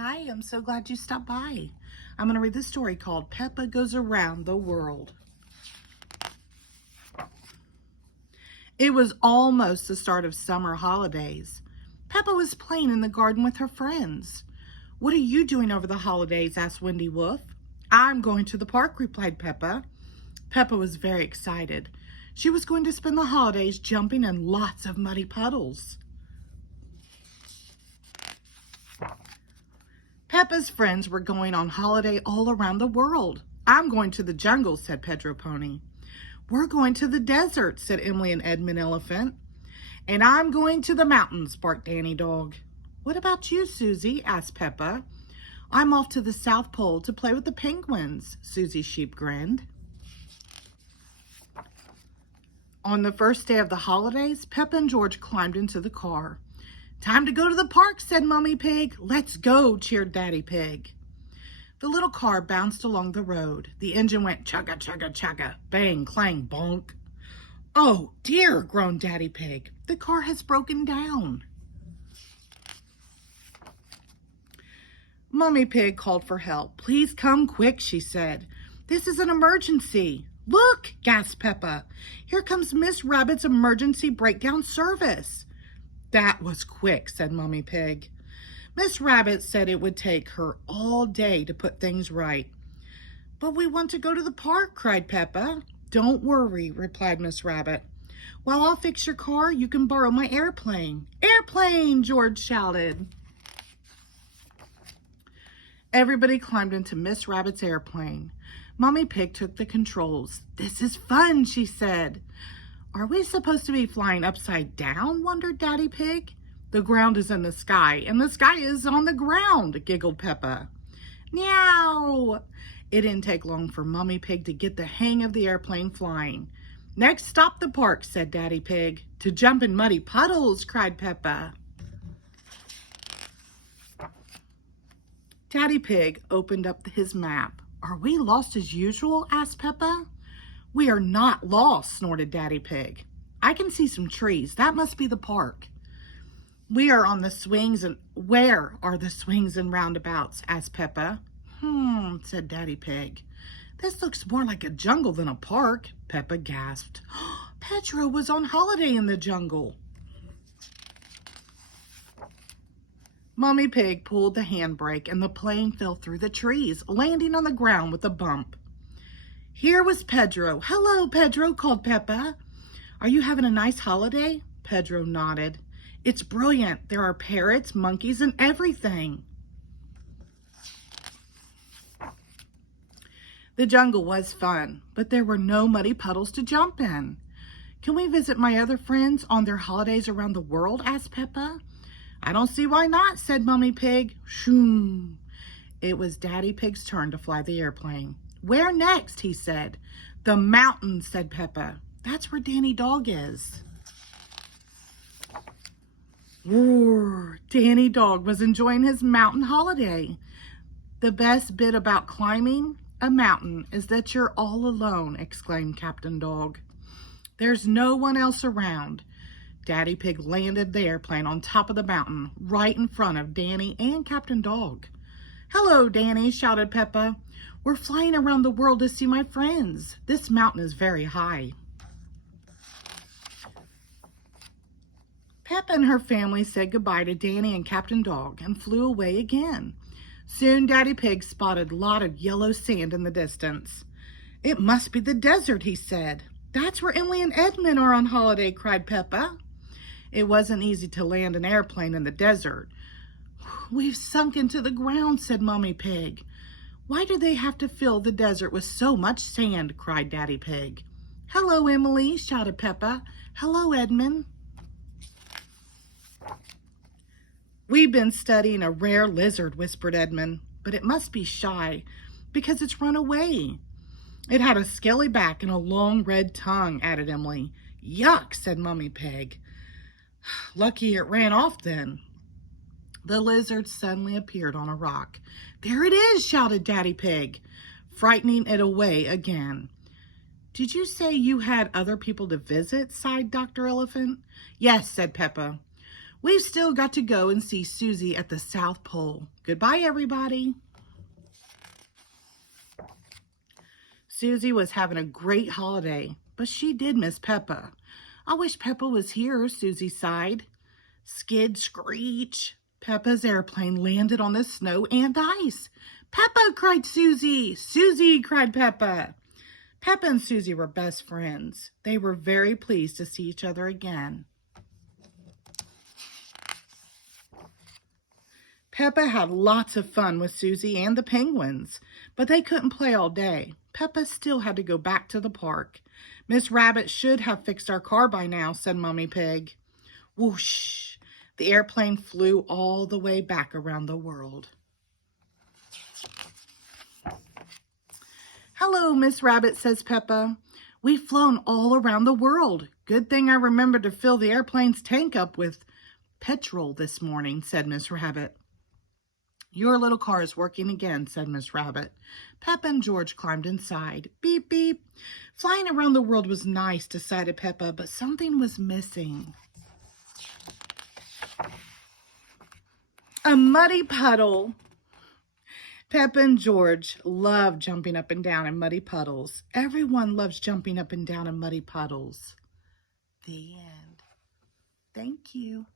Hi, I'm so glad you stopped by. I'm going to read this story called Peppa Goes Around the World. It was almost the start of summer holidays. Peppa was playing in the garden with her friends. "What are you doing over the holidays?" asked Wendy Wolf. "I'm going to the park," replied Peppa. Peppa was very excited. She was going to spend the holidays jumping in lots of muddy puddles. Peppa's friends were going on holiday all around the world. "I'm going to the jungle," said Pedro Pony. "We're going to the desert," said Emily and Edmund Elephant. "And I'm going to the mountains," barked Danny Dog. "What about you, Susie?" asked Peppa. "I'm off to the South Pole to play with the penguins," Susie Sheep grinned. On the first day of the holidays, Peppa and George climbed into the car. "Time to go to the park," said Mummy Pig. "Let's go," cheered Daddy Pig. The little car bounced along the road. The engine went chugga, chugga, chugga, bang, clang, bonk. "Oh dear," groaned Daddy Pig. "The car has broken down." Mummy Pig called for help. "Please come quick," she said. "This is an emergency." "Look," gasped Peppa. "Here comes Miss Rabbit's emergency breakdown service." "That was quick," said Mummy Pig. "Miss Rabbit said it would take her all day to put things right." "But we want to go to the park," cried Peppa. "Don't worry," replied Miss Rabbit. "While I'll fix your car, you can borrow my airplane." "Airplane!" George shouted. Everybody climbed into Miss Rabbit's airplane. Mummy Pig took the controls. "This is fun," she said. "Are we supposed to be flying upside down?" wondered Daddy Pig. "The ground is in the sky, and the sky is on the ground," giggled Peppa. "Meow!" It didn't take long for Mummy Pig to get the hang of the airplane flying. "Next stop the park," said Daddy Pig. "To jump in muddy puddles," cried Peppa. Daddy Pig opened up his map. "Are we lost as usual?" asked Peppa. "We are not lost," snorted Daddy Pig. "I can see some trees. That must be the park." "We are on the swings and..." "Where are the swings and roundabouts?" asked Peppa. Said Daddy Pig. "This looks more like a jungle than a park," Peppa gasped. Pedro was on holiday in the jungle. Mummy Pig pulled the handbrake and the plane fell through the trees, landing on the ground with a bump. Here was Pedro. "Hello, Pedro," called Peppa. "Are you having a nice holiday?" Pedro nodded. "It's brilliant. There are parrots, monkeys, and everything." The jungle was fun, but there were no muddy puddles to jump in. "Can we visit my other friends on their holidays around the world?" asked Peppa. "I don't see why not," said Mummy Pig. Shoom! It was Daddy Pig's turn to fly the airplane. "Where next?" he said. "The mountains," said Peppa. "That's where Danny Dog is." Roar! Danny Dog was enjoying his mountain holiday. "The best bit about climbing a mountain is that you're all alone," exclaimed Captain Dog. "There's no one else around." Daddy Pig landed the airplane on top of the mountain, right in front of Danny and Captain Dog. "Hello, Danny," shouted Peppa. "We're flying around the world to see my friends. This mountain is very high." Peppa and her family said goodbye to Danny and Captain Dog and flew away again. Soon Daddy Pig spotted a lot of yellow sand in the distance. "It must be the desert," he said. "That's where Emily and Edmund are on holiday," cried Peppa. It wasn't easy to land an airplane in the desert. "We've sunk into the ground," said Mummy Pig. "Why do they have to fill the desert with so much sand?" cried Daddy Pig. "Hello, Emily," shouted Peppa. "Hello, Edmund." "We've been studying a rare lizard," whispered Edmund, "but it must be shy because it's run away." "It had a scaly back and a long red tongue," added Emily. "Yuck," said Mummy Pig. "Lucky it ran off then." The lizard suddenly appeared on a rock. "There it is," shouted Daddy Pig, frightening it away again. "Did you say you had other people to visit?" sighed Dr. Elephant. "Yes," said Peppa. We've still got to go and see Susie at the South Pole. Goodbye, everybody. Susie was having a great holiday, but she did miss Peppa. I wish Peppa was here, Susie sighed. Skid, screech. Peppa's airplane landed on the snow and ice. Peppa, cried Susie. Susie, cried Peppa. Peppa and Susie were best friends. They were very pleased to see each other again. Peppa had lots of fun with Susie and the penguins, but they couldn't play all day. Peppa still had to go back to the park. Miss Rabbit should have fixed our car by now, said Mommy Pig. Whoosh! The airplane flew all the way back around the world. Hello, Miss Rabbit, says Peppa. We've flown all around the world. Good thing I remembered to fill the airplane's tank up with petrol this morning, said Miss Rabbit. Your little car is working again, said Miss Rabbit. Peppa and George climbed inside. Beep, beep. Flying around the world was nice, decided Peppa, but something was missing. A muddy puddle. Peppa and George loved jumping up and down in muddy puddles. Everyone loves jumping up and down in muddy puddles. The end. Thank you.